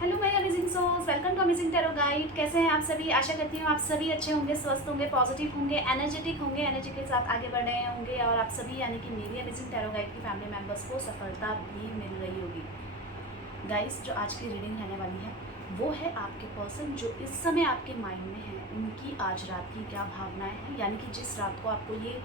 Hello my amazing souls, welcome to amazing tarot guide. कैसे हैं आप सभी? आशा करती हूँ आप सभी अच्छे होंगे, स्वस्थ होंगे, पॉजिटिव होंगे, एनर्जेटिक होंगे, एनर्जी के साथ आगे बढ़ रहे होंगे और आप सभी यानी कि मेरी अमेजिंग टैरो गाइड की फैमिली मेंबर्स को सफलता भी मिल रही होगी। गाइस, जो आज की रीडिंग रहने वाली है वो है आपके पर्सन जो इस समय आपके माइंड में है, उनकी आज रात की क्या भावनाएं हैं, यानी कि जिस रात को आपको ये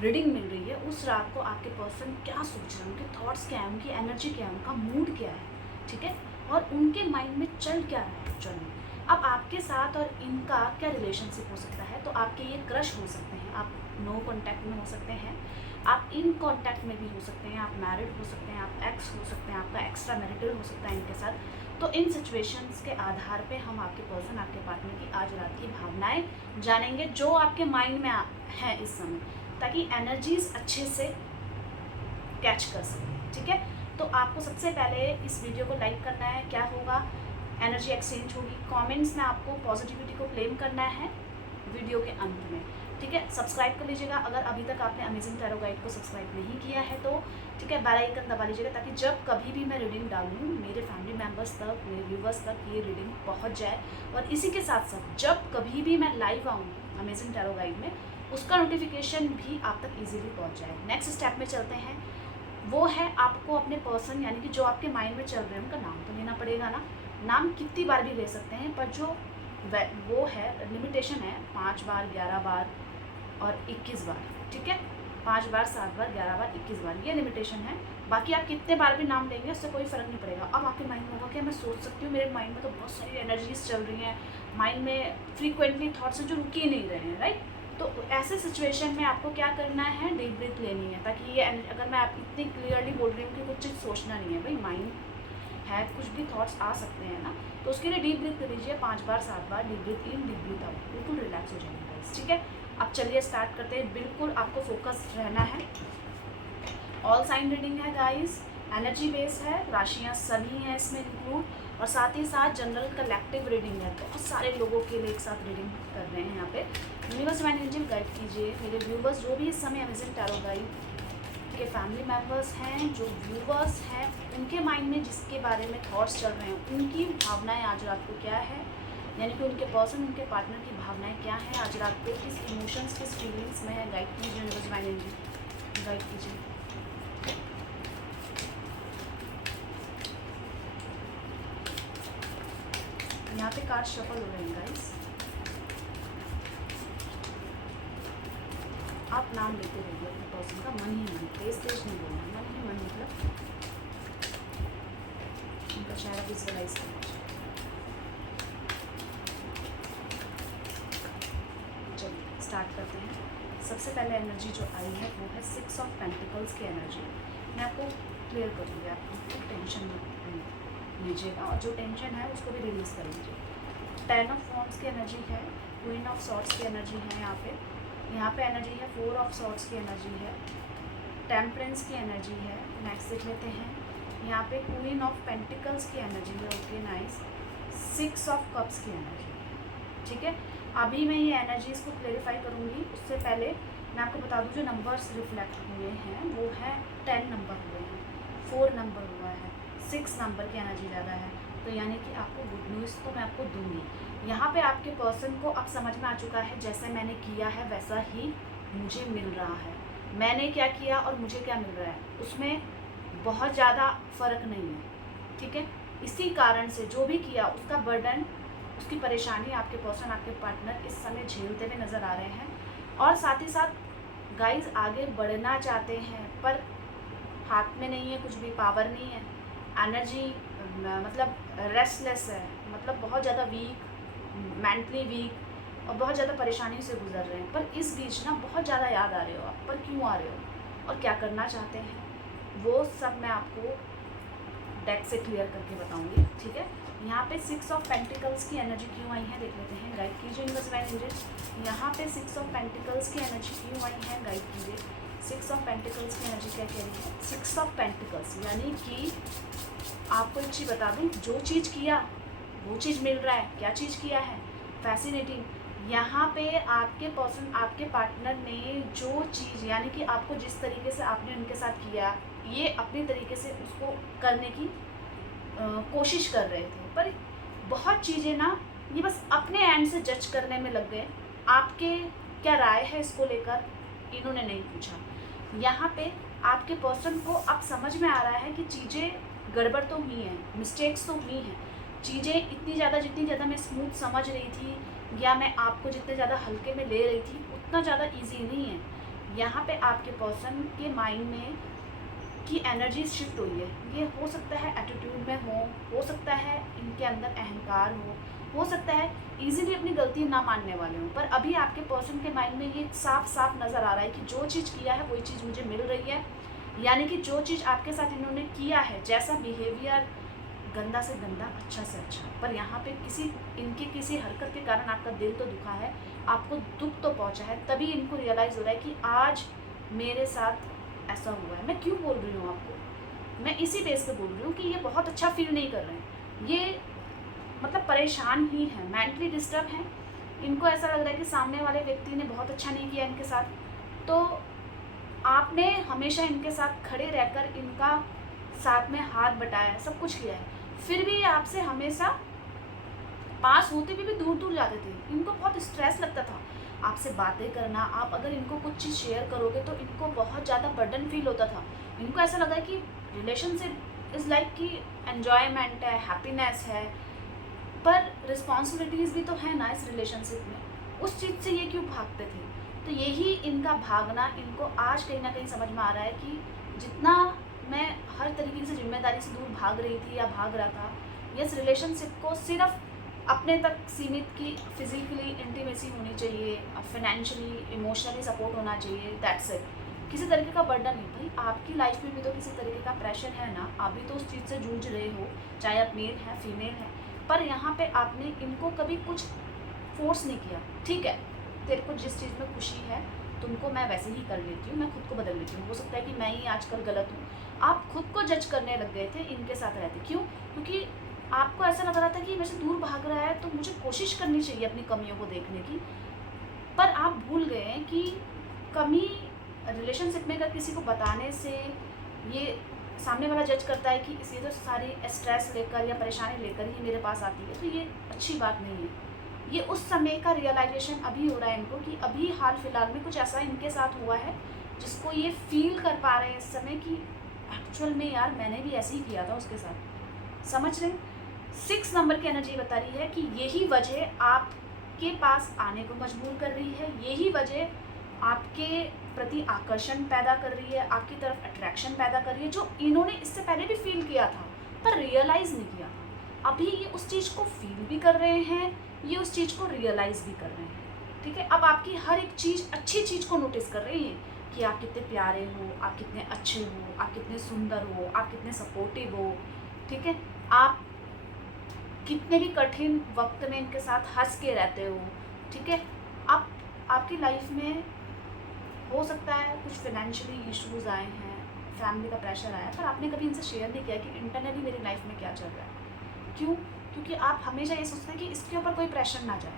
रीडिंग मिल रही है उस रात को आपके पर्सन क्या सोच रहे हैं, उनके थॉट्स क्या है, उनकी एनर्जी क्या है, उनका मूड क्या है, ठीक है, और उनके माइंड में चल क्या रहा है एक्चुअल में। अब आपके साथ और इनका क्या रिलेशनशिप हो सकता है, तो आपके ये क्रश हो सकते हैं, आप नो कांटेक्ट में हो सकते हैं, आप इन कांटेक्ट में भी हो सकते हैं, आप मैरिड हो सकते हैं, आप एक्स हो सकते हैं, आपका एक्स्ट्रा मैरिटल हो सकता है इनके साथ। तो इन सिचुएशंस के आधार पे हम आपके पर्सन, आपके पार्टनर की आज रात की भावनाएं जानेंगे जो आपके माइंड में है इस समय, ताकि एनर्जीज अच्छे से कैच कर सकें, ठीक है। तो आपको सबसे पहले इस वीडियो को लाइक करना है। क्या होगा, एनर्जी एक्सचेंज होगी, कमेंट्स में आपको पॉजिटिविटी को क्लेम करना है वीडियो के अंत में, ठीक है। सब्सक्राइब कर लीजिएगा अगर अभी तक आपने अमेजिंग टैरो गाइड को सब्सक्राइब नहीं किया है तो, ठीक है। बेल आइकन दबा लीजिएगा ताकि जब कभी भी मैं रीडिंग डालूँ मेरे फैमिली मेम्बर्स तक, मेरे व्यूवर्स तक ये रीडिंग पहुँच जाए। और इसी के साथ साथ जब कभी भी मैं लाइव आऊँ अमेजिंग टैरो गाइड में, उसका नोटिफिकेशन भी आप तक ईजिली पहुँच जाए। नेक्स्ट स्टेप में चलते हैं, वो है आपको अपने पर्सन यानी कि जो आपके माइंड में चल रहे हैं उनका नाम तो लेना पड़ेगा ना। नाम कितनी बार भी ले सकते हैं, पर जो वो है लिमिटेशन है 5 बार, 11 बार और 21 बार, ठीक है। 5 बार, 7 बार, 11 बार, 21 बार, ये लिमिटेशन है। बाकी आप कितने बार भी नाम लेंगे उससे कोई फ़र्क नहीं पड़ेगा। अब आपके माइंड में होगा कि मैं सोच सकती हूँ, मेरे माइंड में तो बहुत सारी एनर्जीज चल रही हैं, माइंड में फ्रीक्वेंटली थॉट्स हैं जो रुक ही नहीं रहे हैं, राइट। तो ऐसे सिचुएशन में आपको क्या करना है, डीप ब्रीथ लेनी है, ताकि ये अगर मैं आप इतनी क्लियरली बोल रही हूँ कि कुछ चीज़ सोचना नहीं है, भाई माइंड है, कुछ भी थॉट्स आ सकते हैं ना, तो उसके लिए डीप ब्रीथ कर लीजिए 5 बार, 7 बार, डीप ब्रीथ इन, डीप ब्रीथ आउट, बिल्कुल रिलैक्स हो जाएगा, ठीक है। अब चलिए स्टार्ट करते हैं। बिल्कुल आपको फोकस रहना है। ऑल साइन रीडिंग है गाइस, एनर्जी बेस है, राशियाँ सभी हैं इसमें इंक्लूड, और साथ ही साथ जनरल कलेक्टिव रीडिंग है, बहुत सारे लोगों के लिए एक साथ रीडिंग कर रहे हैं यहाँ पे। यूनिवर्स डिवाइन एंजल गाइड कीजिए मेरे व्यूवर्स जो भी इस समय अमेजिंग टैरो गाइड के फैमिली मेम्बर्स हैं, जो व्यूवर्स हैं, उनके माइंड में जिसके बारे में थॉट्स चल रहे हैं उनकी भावनाएं आज रात को क्या है, यानी कि उनके पर्सन, उनके पार्टनर की भावनाएं क्या हैं आज रात को, किस इमोशंस, किस फीलिंग्स में है। गाइड कीजिए यूनिवर्स डिवाइन एंजल, गाइड कीजिए। यहाँ पे कार्ड शफल हो रहे हैं गाइस, आप नाम लेते रहिए अपने पर्सन का, मन ही मन, तेज तेज नहीं बोलना, मन ही मन, मतलब उनका चेहरा विजुअलाइज करना चाहिए। चलिए स्टार्ट करते हैं। सबसे पहले एनर्जी जो आई है वो है 6 ऑफ पेंटिकल्स की एनर्जी। मैं आपको क्लियर करूँगी, आपको टेंशन मत लीजिएगा और जो टेंशन है उसको भी रिलीज़ कर लीजिए। 10 ऑफ वॉन्ड्स की एनर्जी है, क्वीन ऑफ सॉर्ड्स की एनर्जी है, यहाँ पे एनर्जी है 4 ऑफ सॉर्ड्स की एनर्जी है, टेम्परेंस की एनर्जी है। नेक्स्ट देख लेते हैं, यहाँ पे क्वीन ऑफ पेंटिकल्स की एनर्जी है, ओके नाइस, 6 ऑफ कप्स की एनर्जी, ठीक है। अभी मैं ये एनर्जीज को क्लेरिफाई करूँगी, उससे पहले मैं आपको बता दूँ जो नंबर्स रिफ्लेक्ट हुए हैं वो है 10 नंबर हुए हैं, 4 नंबर हुआ है, 6 नंबर की एनर्जी ज़्यादा है, तो यानी कि आपको गुड न्यूज़ तो मैं आपको दूंगी। यहाँ पे आपके पर्सन को अब समझ में आ चुका है, जैसे मैंने किया है वैसा ही मुझे मिल रहा है, मैंने क्या किया और मुझे क्या मिल रहा है उसमें बहुत ज़्यादा फ़र्क नहीं है, ठीक है। इसी कारण से जो भी किया उसका बर्डन, उसकी परेशानी आपके पर्सन, आपके पार्टनर इस समय झेलते हुए नज़र आ रहे हैं। और साथ ही साथ गाइज आगे बढ़ना चाहते हैं पर हाथ में नहीं है कुछ भी, पावर नहीं है, एनर्जी मतलब रेस्टलेस है, मतलब बहुत ज़्यादा वीक, मेंटली वीक और बहुत ज़्यादा परेशानी से गुजर रहे हैं। पर इस बीच ना बहुत ज़्यादा याद आ रहे हो आप, पर क्यों आ रहे हो और क्या करना चाहते हैं वो सब मैं आपको डेक से क्लियर करके बताऊंगी, ठीक है। यहाँ पे 6 ऑफ पेंटिकल्स की एनर्जी क्यों आई है देख लेते हैं, गाइड कीजिए यूनिवर्स डिवाइन एंजल। यहाँ पे 6 ऑफ पेंटिकल्स की एनर्जी क्यों आई है, गाइड कीजिए। 6 ऑफ पेंटिकल्स की एनर्जी क्या कह रही है, 6 ऑफ पेंटिकल्स यानी कि आपको एक चीज़ बता दूँ, जो चीज़ किया वो चीज़ मिल रहा है, क्या चीज़ किया है, फैसिनेटिंग। यहाँ पे आपके पर्सन, आपके पार्टनर ने जो चीज़, यानी कि आपको जिस तरीके से आपने उनके साथ किया, ये अपने तरीके से उसको करने की कोशिश कर रहे थे, पर बहुत चीज़ें ना ये बस अपने एंड से जज करने में लग गए। आपके क्या राय है इसको लेकर, इन्होंने नहीं पूछा। यहाँ पे आपके पर्सन को अब समझ में आ रहा है कि चीज़ें गड़बड़ तो हुई हैं, मिस्टेक्स तो हुई हैं। चीज़ें इतनी ज़्यादा, जितनी ज़्यादा मैं स्मूथ समझ रही थी या मैं आपको जितने ज़्यादा हल्के में ले रही थी, उतना ज़्यादा ईजी नहीं है। यहाँ पे आपके पर्सन के माइंड में की एनर्जी शिफ्ट हुई है। ये हो सकता है एटीट्यूड में हो सकता है इनके अंदर अहंकार हो सकता है इजीली अपनी गलती ना मानने वाले हों। पर अभी आपके पर्सन के माइंड में ये साफ साफ नज़र आ रहा है कि जो चीज़ किया है वही चीज़ मुझे मिल रही है। यानी कि जो चीज़ आपके साथ इन्होंने किया है, जैसा बिहेवियर, गंदा से गंदा, अच्छा से अच्छा, पर यहाँ पे किसी हरकत के कारण आपका दिल तो दुखा है, आपको दुख तो पहुँचा है। तभी इनको रियलाइज़ हो रहा है कि आज मेरे साथ ऐसा हुआ है। मैं क्यों बोल रही हूँ आपको, मैं इसी बेस पे बोल रही हूँ कि ये बहुत अच्छा फील नहीं कर रहे हैं। ये मतलब परेशान ही हैं, मेंटली डिस्टर्ब हैं। इनको ऐसा लग रहा है कि सामने वाले व्यक्ति ने बहुत अच्छा नहीं किया इनके साथ, तो आपने हमेशा इनके साथ खड़े रहकर इनका साथ में हाथ बटाया, सब कुछ किया है, फिर भी ये आपसे हमेशा पास होते हुए भी दूर दूर जाते थे। इनको बहुत स्ट्रेस लगता था आपसे बातें करना। आप अगर इनको कुछ चीज़ शेयर करोगे तो इनको बहुत ज़्यादा बर्डन फील होता था। इनको ऐसा लगा कि रिलेशनशिप इज़ लाइक कि एन्जॉयमेंट है, हैप्पीनेस है, पर रिस्पॉन्सिबिलिटीज़ भी तो है ना इस रिलेशनशिप में। उस चीज़ से ये क्यों भागते थे? तो यही इनका भागना इनको आज कहीं ना कहीं समझ में आ रहा है कि जितना मैं हर तरीके से जिम्मेदारी से दूर भाग रही थी या भाग रहा था, ये इस रिलेशनशिप को सिर्फ अपने तक सीमित, की फिजिकली इंटीमेसी होनी चाहिए, फाइनेंशियली इमोशनली सपोर्ट होना चाहिए, दैट्स इट। किसी तरीके का बर्डन नहीं। भाई आपकी लाइफ में भी तो किसी तरीके का प्रेशर है ना, आप भी तो उस चीज़ से जूझ रहे हो, चाहे आप मेल हैं फीमेल हैं। पर यहाँ पे आपने इनको कभी कुछ फोर्स नहीं किया। ठीक है, तेरे को जिस चीज़ में खुशी है तुमको मैं वैसे ही कर लेती हूँ, मैं खुद को बदल लेती हूँ। हो सकता है कि मैं ही आजकल गलत हूँ। आप खुद को जज करने लग गए थे इनके साथ रहते। क्यों? क्योंकि आपको ऐसा लग रहा था कि मेरे से दूर भाग रहा है, तो मुझे कोशिश करनी चाहिए अपनी कमियों को देखने की। पर आप भूल गए हैं कि कमी रिलेशनशिप में अगर किसी को बताने से ये सामने वाला जज करता है कि इसे तो सारी स्ट्रेस लेकर या परेशानी लेकर ही मेरे पास आती है, तो ये अच्छी बात नहीं है। ये उस समय का रियलाइजेशन अभी हो रहा है इनको कि अभी हाल फिलहाल में कुछ ऐसा इनके साथ हुआ है जिसको ये फील कर पा रहे हैं इस समय कि एक्चुअल में यार मैंने भी ऐसे ही किया था उसके साथ। समझ रहे हैं? 6 नंबर की एनर्जी बता रही है कि यही वजह आपके पास आने को मजबूर कर रही है, यही वजह आपके प्रति आकर्षण पैदा कर रही है, आपकी तरफ अट्रैक्शन पैदा कर रही है, जो इन्होंने इससे पहले भी फील किया था पर रियलाइज़ नहीं किया था। अभी ये उस चीज़ को फील भी कर रहे हैं, ये उस चीज़ को रियलाइज़ भी कर रहे हैं। ठीक है, अब आपकी हर एक चीज़, अच्छी चीज़ को नोटिस कर रही हैं कि आप कितने प्यारे हो, आप कितने अच्छे हो, आप कितने सुंदर हो, आप कितने सपोर्टिव हो। ठीक है, आप कितने भी कठिन वक्त में इनके साथ हंस के रहते हो। ठीक है, आप आपकी लाइफ में हो सकता है कुछ फाइनेंशियली इश्यूज आए हैं, फैमिली का प्रेशर आया है, पर आपने कभी इनसे शेयर नहीं किया कि इंटरनली मेरी लाइफ में क्या चल रहा है। क्यों? क्योंकि आप हमेशा ये सोचते हैं कि इसके ऊपर कोई प्रेशर ना जाए।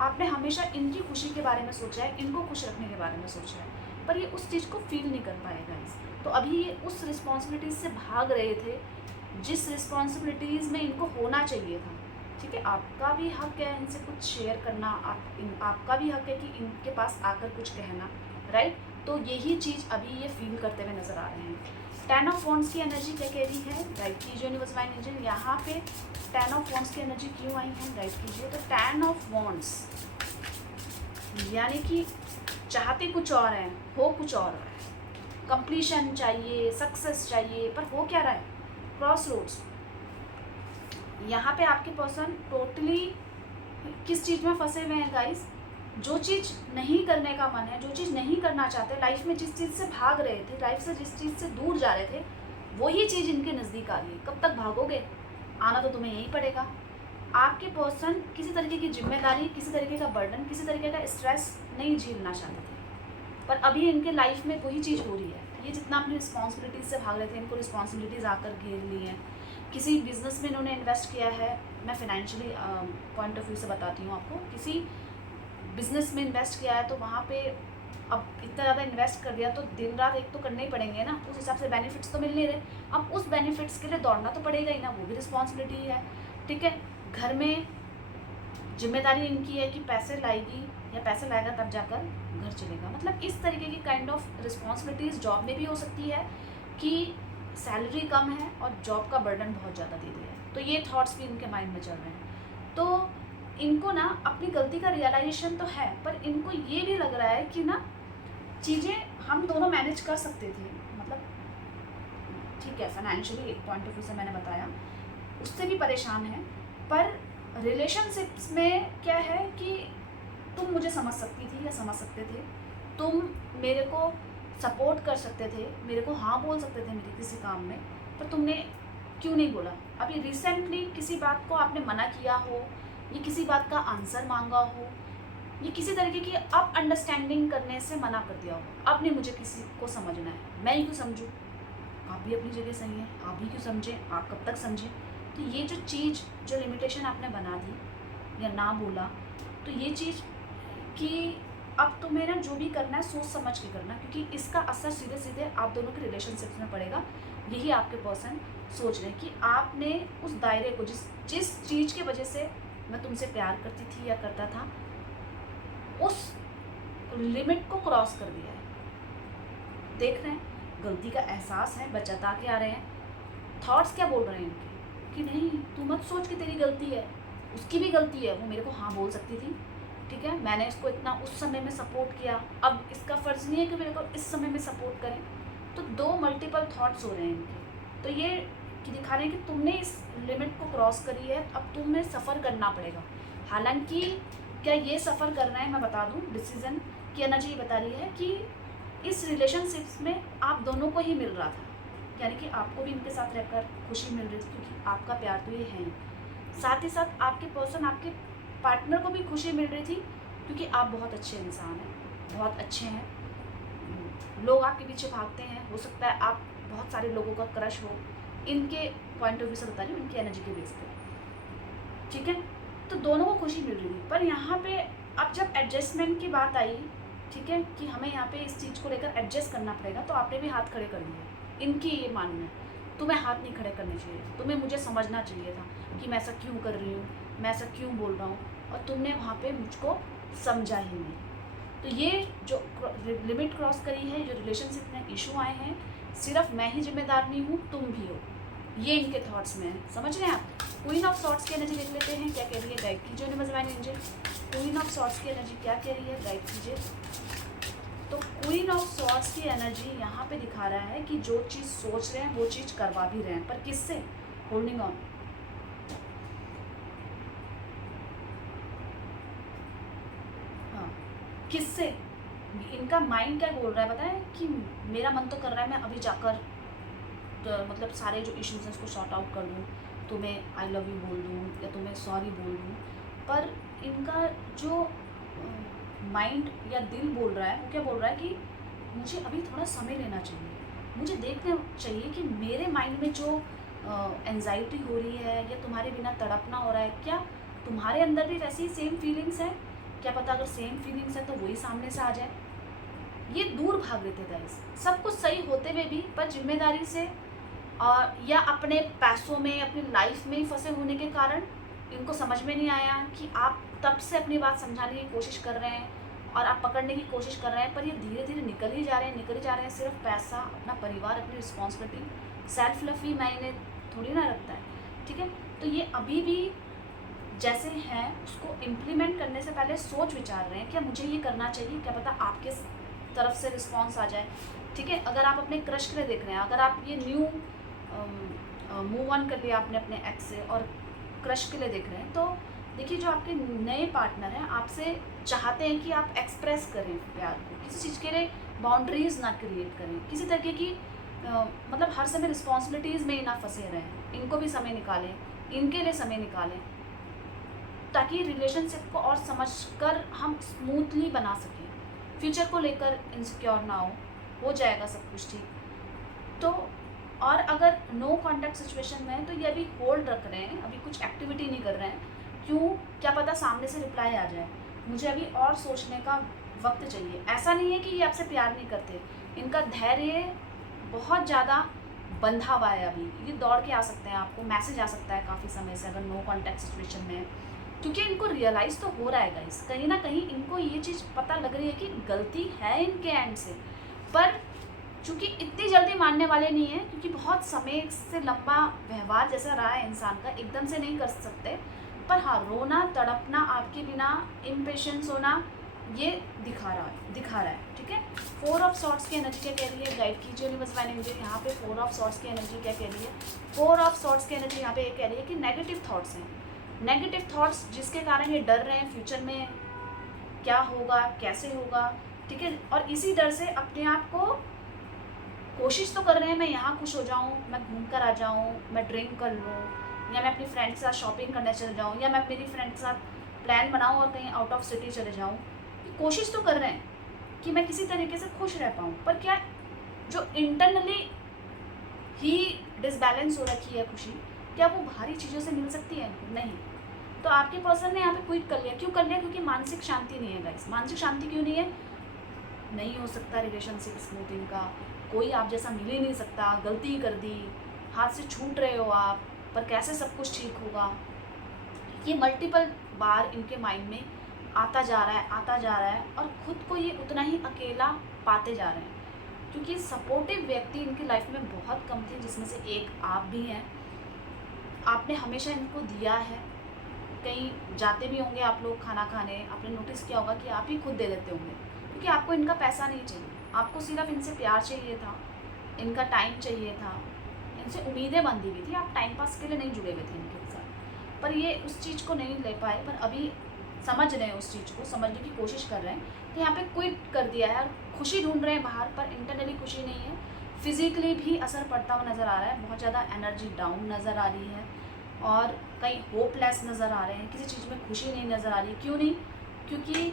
आपने हमेशा इनकी खुशी के बारे में सोचा है, इनको खुश रखने के बारे में सोचा है, पर ये उस चीज़ को फील नहीं कर पाएगा। तो अभी ये उस रिस्पॉन्सिबिलिटीज़ से भाग रहे थे जिस रिस्पॉन्सिबिलिटीज़ में इनको होना चाहिए था। ठीक है, आपका भी हक है इनसे कुछ शेयर करना, आपका भी हक है कि इनके पास आकर कुछ कहना, राइट? तो यही चीज़ अभी ये फील करते हुए नज़र आ रहे हैं। 10 ऑफ वॉन्ड्स की एनर्जी क्या कह रही है? राइट कीजिए यूनिवर्स माइंड एनर्जी। यहाँ पे 10 ऑफ वॉन्ड्स की एनर्जी क्यों आई है? राइट कीजिए। तो 10 ऑफ वॉन्ड्स यानी कि चाहते कुछ और हैं, हो कुछ और रहा है, कंप्लीशन चाहिए, सक्सेस चाहिए, पर हो क्या रहा है? Crossroads. यहाँ पे आपके पर्सन टोटली किस चीज़ में फंसे हुए हैं गाइस? जो चीज़ नहीं करने का मन है, जो चीज़ नहीं करना चाहते, लाइफ में जिस चीज़ से भाग रहे थे, लाइफ से जिस चीज़ से दूर जा रहे थे, वही चीज़ इनके नज़दीक आ रही है। कब तक भागोगे? आना तो तुम्हें यही पड़ेगा। आपके पर्सन किसी तरीके की जिम्मेदारी, किसी तरीके का बर्डन, किसी तरीके का स्ट्रेस नहीं झेलना चाहते थे, पर अभी इनके लाइफ में वही चीज़ हो रही है। ये जितना अपनी रिस्पॉन्सिबिलिटीज़ से भाग रहे थे, इनको रिस्पॉन्सिबिलिटीज़ आकर घेर ली हैं। किसी बिजनेस में इन्होंने इन्वेस्ट किया है, मैं फाइनेंशियली पॉइंट ऑफ व्यू से बताती हूँ आपको। किसी बिजनेस में इन्वेस्ट किया है तो वहाँ पे अब इतना ज़्यादा इन्वेस्ट कर दिया तो दिन रात एक तो करने ही पड़ेंगे ना, उस हिसाब से बेनिफिट्स तो मिल नहीं रहे। अब उस बेनिफिट्स के लिए दौड़ना तो पड़ेगा ही ना, वो भी रिस्पॉन्सिबिलिटी है। ठीक है, घर में जिम्मेदारी इनकी है कि पैसे लाएगी या पैसे लाएगा तब जाकर घर चलेगा। मतलब इस तरीके की काइंड ऑफ रिस्पॉन्सिबिलिटीज़ जॉब में भी हो सकती है कि सैलरी कम है और जॉब का बर्डन बहुत ज़्यादा दे दिया है, तो ये थॉट्स भी इनके माइंड में चल रहे हैं। तो इनको ना अपनी गलती का रियलाइजेशन तो है, पर इनको ये भी लग रहा है कि ना चीज़ें हम दोनों मैनेज कर सकते थे। मतलब ठीक है, फाइनेंशियली एक पॉइंट ऑफ व्यू से मैंने बताया, उससे भी परेशान है, पर रिलेशनशिप्स में क्या है कि तुम मुझे समझ सकती थी या समझ सकते थे, तुम मेरे को सपोर्ट कर सकते थे, मेरे को हाँ बोल सकते थे मेरे किसी काम में, पर तुमने क्यों नहीं बोला? अभी रिसेंटली किसी बात को आपने मना किया हो, ये किसी बात का आंसर मांगा हो, ये किसी तरीके की अब अंडरस्टैंडिंग करने से मना कर दिया हो। अब नहीं मुझे किसी को समझना है, मैं ही क्यों समझूँ? आप भी अपनी जगह सही है, आप भी क्यों समझें, आप कब तक समझें? तो ये जो चीज़, जो लिमिटेशन आपने बना दी या ना बोला, तो ये चीज़ कि अब तुम्हें ना जो भी करना है सोच समझ के करना, क्योंकि इसका असर सीधे सीधे आप दोनों के रिलेशनशिप्स में पड़ेगा। यही आपके पर्सन सोच रहे हैं कि आपने उस दायरे को, जिस चीज़ की वजह से मैं तुमसे प्यार करती थी या करता था, उस लिमिट को क्रॉस कर दिया है। देख रहे हैं, गलती का एहसास है, बचाता के आ रहे हैं। थॉट्स क्या बोल रहे हैं इनके कि नहीं तू मत सोच कि तेरी गलती है, उसकी भी गलती है, वो मेरे को हाँ बोल सकती थी। ठीक है, मैंने इसको इतना उस समय में सपोर्ट किया, अब इसका फ़र्ज़ नहीं है कि मेरे को इस समय में सपोर्ट करें। तो दो मल्टीपल थॉट्स हो रहे हैं इनके। तो ये कि दिखा रहे हैं कि तुमने इस लिमिट को क्रॉस करी है, अब तुम्हें सफ़र करना पड़ेगा। हालांकि क्या ये सफ़र करना है, मैं बता दूं, डिसीज़न की एनर्जी ये बता रही है कि इस रिलेशनशिप्स में आप दोनों को ही मिल रहा था, यानी कि आपको भी इनके साथ रहकर खुशी मिल रही थी, क्योंकि आपका प्यार तो ये है ही। साथ ही साथ आपके पर्सन, आपके पार्टनर को भी खुशी मिल रही थी, क्योंकि आप बहुत अच्छे इंसान हैं, बहुत अच्छे हैं। लोग आपके पीछे भागते हैं, हो सकता है आप बहुत सारे लोगों का क्रश हो, इनके पॉइंट ऑफ व्यू से बता रही हूँ, इनकी एनर्जी के बेस पे। ठीक है, तो दोनों को खुशी मिल रही थी, पर यहाँ पे अब जब एडजस्टमेंट की बात आई, ठीक है, कि हमें यहाँ पे इस चीज़ को लेकर एडजस्ट करना पड़ेगा, तो आपने भी हाथ खड़े कर दिए। इनकी ये मानना है, तुम्हें हाथ नहीं खड़े करने चाहिए, तुम्हें मुझे समझना चाहिए था कि मैं ऐसा क्यों कर रही हूँ, मैं ऐसा क्यों बोल रहा हूँ, और तुमने वहाँ पे मुझको समझा ही नहीं। तो ये जो लिमिट क्रॉस करी है, जो रिलेशनशिप में इशू आए हैं, सिर्फ मैं ही जिम्मेदार नहीं हूँ, तुम भी हो, ये इनके थॉट्स में है। समझ रहे हैं आप? क्वीन ऑफ सॉर्ट्स की एनर्जी देख लेते हैं, क्या कह रही है, गाइड कीजिए universe divine angel. Queen of swords की एनर्जी क्या कह रही है, गाइड कीजिए। तो क्वीन ऑफ सॉर्ट्स की एनर्जी यहाँ पे दिखा रहा है कि जो चीज़ सोच रहे हैं वो चीज़ करवा भी रहे हैं, पर किससे? Holding on. हाँ, किससे? इनका माइंड क्या बोल रहा है, बताएं, कि मेरा मन तो कर रहा है मैं अभी जाकर तो मतलब सारे जो इश्यूज हैं उसको सॉर्ट आउट कर दूँ, तुम्हें आई लव यू बोल दूँ या तुम्हें सॉरी बोल दूँ, पर इनका जो माइंड या दिल बोल रहा है, वो क्या बोल रहा है कि मुझे अभी थोड़ा समय लेना चाहिए, मुझे देखना चाहिए कि मेरे माइंड में जो एंजाइटी हो रही है या तुम्हारे बिना तड़पना हो रहा है, क्या तुम्हारे अंदर भी वैसी सेम फीलिंग्स है? क्या पता अगर सेम फीलिंग्स है तो वही सामने से आ जाए। ये दूर भाग रहे थे गाइस, सब कुछ सही होते हुए भी, पर जिम्मेदारी से और या अपने पैसों में, अपनी लाइफ में ही फंसे होने के कारण इनको समझ में नहीं आया कि आप तब से अपनी बात समझाने की कोशिश कर रहे हैं और आप पकड़ने की कोशिश कर रहे हैं, पर ये धीरे धीरे निकल ही जा रहे हैं, निकल ही जा रहे हैं। सिर्फ पैसा, अपना परिवार, अपनी रिस्पॉन्सिबिलिटी, सेल्फ लव ही मायने थोड़ी ना रखता है। ठीक है, तो ये अभी भी जैसे हैं उसको इम्प्लीमेंट करने से पहले सोच विचार रहे हैं, क्या मुझे ये करना चाहिए, क्या पता आपके तरफ से रिस्पॉन्स आ जाए। ठीक है, अगर आप अपने क्रश के लिए देख रहे हैं, अगर आप ये न्यू मूव ऑन कर लिया आपने अपने एक्स से और क्रश के लिए देख रहे हैं, तो देखिए जो आपके नए पार्टनर हैं आपसे चाहते हैं कि आप एक्सप्रेस करें प्यार को, किसी चीज़ के लिए बाउंड्रीज ना क्रिएट करें, किसी तरीके की मतलब हर समय रिस्पॉन्सिबिलिटीज़ में ही ना फंसे रहें, इनको भी समय निकालें, इनके लिए समय निकालें, ताकि रिलेशनशिप को और समझकर हम स्मूथली बना सकें, फ्यूचर को लेकर इनसिक्योर ना हो जाएगा सब कुछ ठीक। तो और अगर नो कॉन्टैक्ट सिचुएशन में है तो ये अभी होल्ड रख रहे हैं, अभी कुछ एक्टिविटी नहीं कर रहे हैं, क्यों? क्या पता सामने से रिप्लाई आ जाए, मुझे अभी और सोचने का वक्त चाहिए। ऐसा नहीं है कि ये आपसे प्यार नहीं करते, इनका धैर्य बहुत ज़्यादा बंधा हुआ है। अभी ये दौड़ के आ सकते हैं, आपको मैसेज आ सकता है काफ़ी समय से अगर नो कॉन्टैक्ट सिचुएशन में है, क्योंकि इनको रियलाइज़ तो हो रहा है गाइस, कहीं ना कहीं इनको ये चीज़ पता लग रही है कि गलती है इनके एंड से, पर चूँकि इतनी जल्दी मानने वाले नहीं हैं, क्योंकि बहुत समय से लंबा व्यवहार जैसा रहा है इंसान का, एकदम से नहीं कर सकते। पर हाँ, रोना तड़पना आपके बिना, इम्पेशेंस होना, ये दिखा रहा है। ठीक है, 4 ऑफ सॉर्ट्स की एनर्जी क्या कह रही है, गाइड कीजिए यूनिवर्स डिवाइन एंजल। यहाँ पे 4 ऑफ सॉर्ट्स की एनर्जी क्या कह रही है, 4 ऑफ सॉर्ट्स की एनर्जी यहाँ पे ये कह रही है कि नेगेटिव थॉट्स हैं, नेगेटिव थॉट्स जिसके कारण ये डर रहे हैं फ्यूचर में क्या होगा, कैसे होगा। ठीक है, और इसी डर से अपने आप को कोशिश तो कर रहे हैं, मैं यहाँ खुश हो जाऊँ, मैं घूम कर आ जाऊँ, मैं ड्रिंक कर लूँ, या मैं अपनी फ्रेंड के साथ शॉपिंग करने चले जाऊँ, या मैं मेरी फ्रेंड के साथ प्लान बनाऊँ और कहीं आउट ऑफ सिटी चले जाऊँ। कोशिश तो कर रहे हैं कि मैं किसी तरीके से खुश रह पाऊँ, पर क्या जो इंटरनली ही डिसबैलेंस हो रखी है खुशी, क्या वो बाहरी चीज़ों से मिल सकती है? नहीं। तो आपके पर्सन ने यहाँ पे क्विट कर लिया। क्यों कर लिया? क्योंकि मानसिक शांति नहीं है गाइस। मानसिक शांति क्यों नहीं है? नहीं हो सकता रिलेशनशिप स्मूथिंग का, कोई आप जैसा मिल ही नहीं सकता, गलती कर दी, हाथ से छूट रहे हो आप, पर कैसे सब कुछ ठीक होगा। ये मल्टीपल बार इनके माइंड में आता जा रहा है और खुद को ये उतना ही अकेला पाते जा रहे हैं, क्योंकि सपोर्टिव व्यक्ति इनकी लाइफ में बहुत कम थे, जिसमें से एक आप भी हैं। आपने हमेशा इनको दिया है, कहीं जाते भी होंगे आप लोग खाना खाने, आपने नोटिस किया होगा कि आप ही खुद दे देते होंगे, क्योंकि आपको इनका पैसा नहीं चाहिए, आपको सिर्फ इनसे प्यार चाहिए था, इनका टाइम चाहिए था, इनसे उम्मीदें बंधी हुई थी, आप टाइम पास के लिए नहीं जुड़े हुए थे इनके साथ। पर ये उस चीज़ को नहीं ले पाए, पर अभी समझ रहे हैं, उस चीज़ को समझने की कोशिश कर रहे हैं। तो यहाँ पे क्विट कर दिया है और खुशी ढूंढ रहे हैं बाहर, पर इंटरनली खुशी नहीं है। फिजिकली भी असर पड़ता हुआ नज़र आ रहा है, बहुत ज़्यादा एनर्जी डाउन नज़र आ रही है और कहीं होपलेस नज़र आ रहे हैं, किसी चीज़ में खुशी नहीं नज़र आ रही। क्यों नहीं? क्योंकि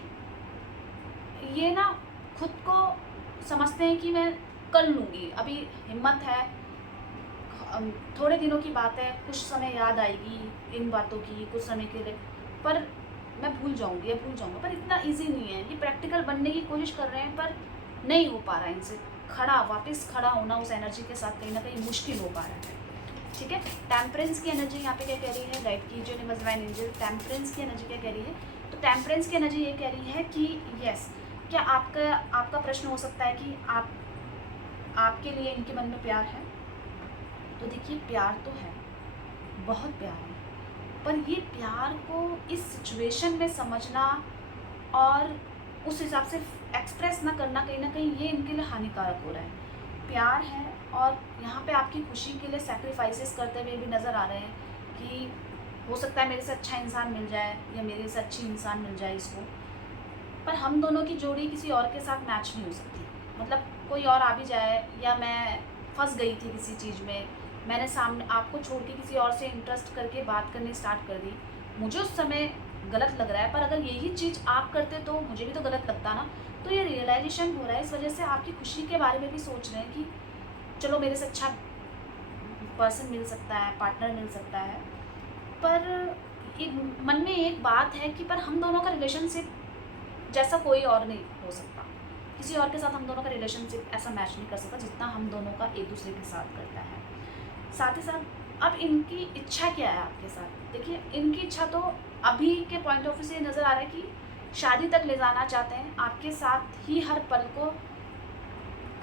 ये ना खुद को समझते हैं कि मैं कर लूँगी, अभी हिम्मत है, थोड़े दिनों की बात है, कुछ समय याद आएगी इन बातों की कुछ समय के लिए, पर मैं भूल जाऊँगी या भूल जाऊँगा। पर इतना इजी नहीं है, ये प्रैक्टिकल बनने की कोशिश कर रहे हैं, पर नहीं हो पा रहा है इनसे वापस खड़ा होना उस एनर्जी के साथ, कहीं ना कहीं मुश्किल हो पा रहा है। ठीक है, टेम्परेंस की एनर्जी यहाँ पे क्या कह रही है, गाइड कीजिए यूनिवर्स डिवाइन एंजल। टेम्परेंस की एनर्जी क्या कह रही है? तो टेम्परेंस की एनर्जी ये कह रही है कि यस, क्या आपका प्रश्न हो सकता है कि आपके लिए इनके मन में प्यार है? तो देखिए, प्यार तो है, बहुत प्यार है, पर ये प्यार को इस सिचुएशन में समझना और उस हिसाब से एक्सप्रेस ना करना, कहीं ना कहीं ये इनके लिए हानिकारक हो रहा है। प्यार है और यहाँ पे आपकी खुशी के लिए सैक्रिफाइसेस करते हुए भी नज़र आ रहे हैं कि हो सकता है मेरे से अच्छा इंसान मिल जाए या मेरे से अच्छी इंसान मिल जाए इसको, पर हम दोनों की जोड़ी किसी और के साथ मैच नहीं हो सकती। मतलब कोई और आ भी जाए, या मैं फंस गई थी किसी चीज़ में, मैंने सामने आपको छोड़ के किसी और से इंटरेस्ट करके बात करनी स्टार्ट कर दी, मुझे उस समय गलत लग रहा है, पर अगर यही चीज़ आप करते तो मुझे भी तो गलत लगता ना। तो ये रियलाइजेशन हो रहा है, इस वजह से आपकी खुशी के बारे में भी सोच रहे हैं कि चलो मेरे से अच्छा पर्सन मिल सकता है, पार्टनर मिल सकता है। पर एक मन में एक बात है कि पर हम दोनों का रिलेशनशिप जैसा कोई और नहीं हो सकता, किसी और के साथ हम दोनों का रिलेशनशिप ऐसा मैच नहीं कर सकता जितना हम दोनों का एक दूसरे के साथ करता है। साथ ही साथ अब इनकी इच्छा क्या है आपके साथ? देखिए, इनकी इच्छा तो अभी के पॉइंट ऑफ व्यू से नज़र आ रहा है कि शादी तक ले जाना चाहते हैं, आपके साथ ही हर पल को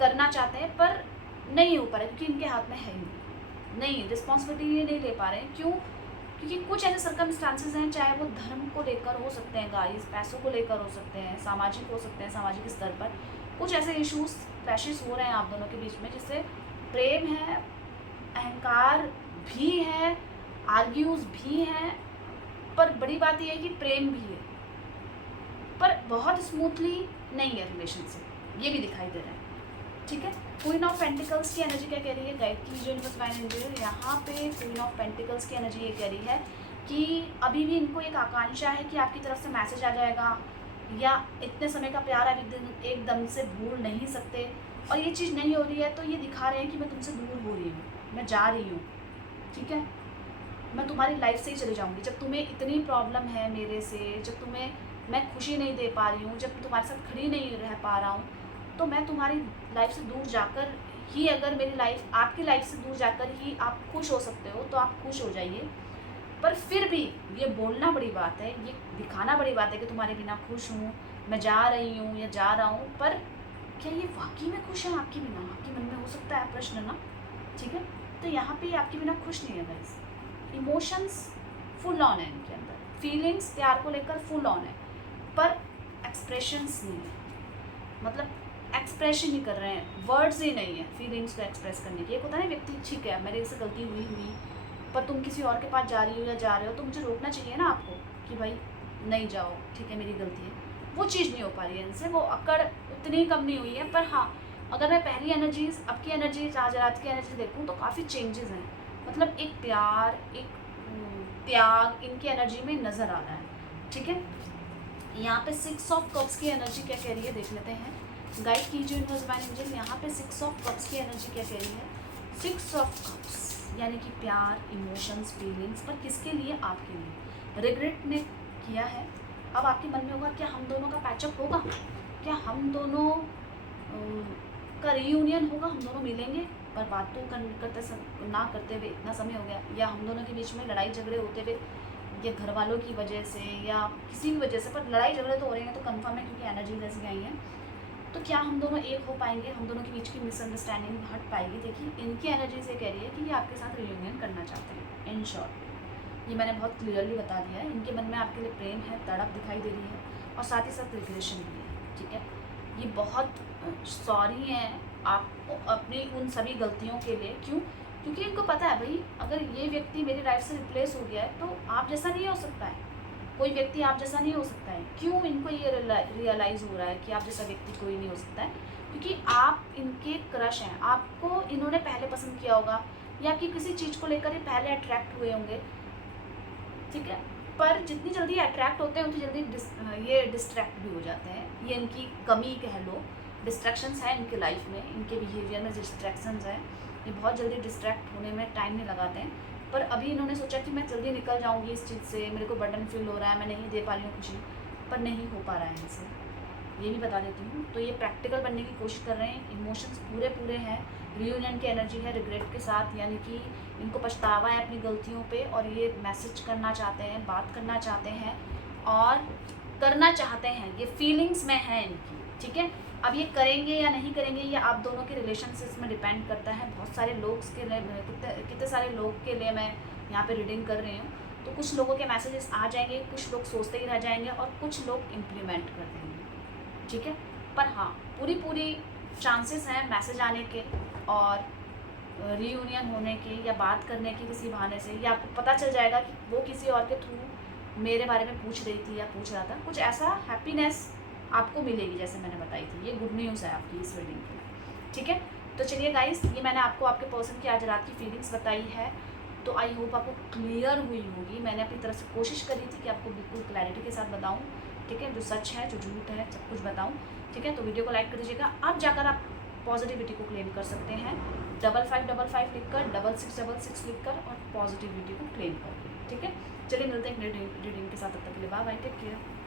करना चाहते हैं, पर नहीं हो पा रहा है क्योंकि इनके हाथ में है ही नहीं, रिस्पॉन्सिबिलिटी ये नहीं ले पा रहे हैं। क्यों? क्योंकि कुछ ऐसे सर्कमस्टांसेस हैं, चाहे वो धर्म को लेकर हो सकते हैं गाइस, पैसों को लेकर हो सकते हैं, सामाजिक हो सकते हैं, सामाजिक स्तर पर कुछ ऐसे इश्यूज क्लैशेस हो रहे हैं आप दोनों के बीच में, जिससे प्रेम है, अहंकार भी है, आर्ग्यूज भी हैं, पर बड़ी बात यह है कि प्रेम भी है, पर बहुत स्मूथली नहीं है रिलेशनशिप, ये भी दिखाई दे रहा है। ठीक है, क्वीन ऑफ पेंटिकल्स की एनर्जी क्या कह रही है, गाइड कीजिए यूनिवर्स डिवाइन एंजल। यहाँ पे क्वीन ऑफ पेंटिकल्स की एनर्जी ये कह रही है कि अभी भी इनको एक आकांक्षा है कि आपकी तरफ से मैसेज आ जाएगा, या इतने समय का प्यार आप एकदम से भूल नहीं सकते, और ये चीज़ नहीं हो रही है तो ये दिखा रहे हैं कि मैं तुमसे दूर हो रही हूँ, मैं जा रही हूँ। ठीक है, मैं तुम्हारी लाइफ से ही चली जाऊँगी। जब तुम्हें इतनी प्रॉब्लम है मेरे से, जब तुम्हें मैं खुशी नहीं दे पा रही हूँ, जब तुम्हारे साथ खड़ी नहीं रह पा रहा हूँ, तो मैं तुम्हारी लाइफ से दूर जाकर ही, अगर मेरी लाइफ आपकी लाइफ से दूर जाकर ही आप खुश हो सकते हो तो आप खुश हो जाइए। पर फिर भी ये बोलना बड़ी बात है, ये दिखाना बड़ी बात है कि तुम्हारे बिना खुश हूँ, मैं जा रही हूँ या जा रहा हूँ, पर क्या ये वाकई में खुश है आपके बिना? आपके मन में हो सकता है प्रश्न ना, ठीक है? तो यहाँ पे आपके बिना खुश नहीं है गाइस। इमोशंस फुल ऑन है इनके अंदर, फीलिंग्स प्यार को लेकर फुल ऑन है, पर एक्सप्रेशंस नहीं है। मतलब एक्सप्रेशन ही कर रहे हैं, वर्ड्स ही नहीं है फीलिंग्स को एक्सप्रेस करने की। एक होता है ना व्यक्ति, ठीक है मेरे से गलती हुई, पर तुम किसी और के पास जा रही हो या जा रहे हो तो मुझे रोकना चाहिए ना आपको कि भाई नहीं जाओ, ठीक है मेरी गलती है। वो चीज़ नहीं हो पा रही है इनसे, वो अकड़ उतनी कम नहीं हुई है। पर हाँ, अगर मैं पहली एनर्जीज, अब की एनर्जीज, आज रात की एनर्जी देखूँ तो काफ़ी चेंजेस हैं। मतलब एक प्यार, एक त्याग इनकी एनर्जी में नज़र आ रहा है, ठीक है? यहाँ पे 6 ऑफ कप्स की एनर्जी क्या कह रही है देख लेते हैं। गाइड कीजिए यूनिवर्स डिवाइन एंजल, यहाँ पे 6 ऑफ कप्स की एनर्जी क्या कह रही है। 6 ऑफ कप्स यानी कि प्यार, इमोशंस, फीलिंग्स, पर किसके लिए? आपके लिए। रिग्रेट ने किया है। अब आपके मन में होगा क्या हम दोनों का पैचअप होगा, क्या हम दोनों का रीयूनियन होगा, हम दोनों मिलेंगे? पर बात तो ना करते हुए इतना समय हो गया, या हम दोनों के बीच में लड़ाई झगड़े होते हुए, या घर वालों की वजह से या किसी भी वजह से, पर लड़ाई झगड़े तो हो रहे हैं तो कंफर्म है क्योंकि एनर्जी ऐसी आई है। तो क्या हम दोनों एक हो पाएंगे, हम दोनों के बीच की मिसअंडरस्टैंडिंग हट पाएगी? देखिए इनकी एनर्जी से कह रही है कि ये आपके साथ रियूनियन करना चाहते हैं। इन शॉर्ट ये मैंने बहुत क्लियरली बता दिया है। इनके मन में आपके लिए प्रेम है, तड़प दिखाई दे रही है, और साथ ही साथ रिग्रेशन भी है, ठीक है? ये बहुत सॉरी हैं आप अपनी उन सभी गलतियों के लिए। क्यों? क्योंकि इनको पता है भाई अगर ये व्यक्ति मेरी लाइफ से रिप्लेस हो गया है तो आप जैसा नहीं हो सकता है, कोई व्यक्ति आप जैसा नहीं हो सकता है। क्यों इनको ये रियलाइज़ हो रहा है कि आप जैसा व्यक्ति कोई नहीं हो सकता है? क्योंकि आप इनके क्रश हैं, आपको इन्होंने पहले पसंद किया होगा, या आपकी किसी चीज़ को लेकर ये पहले अट्रैक्ट हुए होंगे, ठीक है? पर जितनी जल्दी अट्रैक्ट होते हैं उतनी जल्दी ये डिस्ट्रैक्ट भी हो जाते हैं। ये इनकी कमी कह लो, डिस्ट्रैक्शंस हैं इनके लाइफ में, इनके बिहेवियर में डिस्ट्रैक्शंस हैं। ये बहुत जल्दी डिस्ट्रैक्ट होने में टाइम नहीं लगाते हैं। पर अभी इन्होंने सोचा कि मैं जल्दी निकल जाऊंगी इस चीज़ से, मेरे को बर्डन फील हो रहा है, मैं नहीं दे पा रही हूँ खुशी, पर नहीं हो पा रहा है इनसे, ये भी बता देती हूँ। तो ये प्रैक्टिकल बनने की कोशिश कर रहे हैं, इमोशंस पूरे हैं, रियूनियन की एनर्जी है रिग्रेट के साथ, यानी कि इनको पछतावा है अपनी गलतियों पे, और ये मैसेज करना चाहते हैं, बात करना चाहते हैं और करना चाहते हैं, ये फीलिंग्स में है इनकी, ठीक है? अब ये करेंगे या नहीं करेंगे ये आप दोनों के रिलेशनशिप्स में डिपेंड करता है। बहुत सारे लोग के लिए, कितने सारे लोग के लिए मैं यहाँ पे रीडिंग कर रही हूँ, तो कुछ लोगों के मैसेजेस आ जाएंगे, कुछ लोग सोचते ही रह जाएंगे और कुछ लोग इम्प्लीमेंट कर देंगे, ठीक है? पर हाँ, पूरी चांसेस हैं मैसेज आने के और रीयूनियन होने के, या बात करने की किसी बहाने से, या आपको पता चल जाएगा कि वो किसी और के थ्रू मेरे बारे में पूछ रही थी या पूछ रहा था। कुछ ऐसा हैप्पीनेस आपको मिलेगी जैसे मैंने बताई थी। ये गुड न्यूज़ है आपकी इस रीडिंग के लिए, ठीक है? तो चलिए गाइस, ये मैंने आपको आपके पर्सन की आज रात की फीलिंग्स बताई है, तो आई होप आपको क्लियर हुई होगी। मैंने अपनी तरफ से कोशिश करी थी कि आपको बिल्कुल क्लैरिटी के साथ बताऊँ, ठीक है? जो सच है, जो झूठ है, सब कुछ बताऊँ, ठीक है? तो वीडियो को लाइक कर दीजिएगा। अब जाकर आप पॉजिटिविटी को क्लेम कर सकते हैं, 5555 लिखकर, 6666 लिखकर, और पॉजिटिविटी को क्लेम कर, ठीक है? चलिए मिलते हैं एक रीडिंग के साथ, तब तक के लिए बाय बाय, टेक केयर।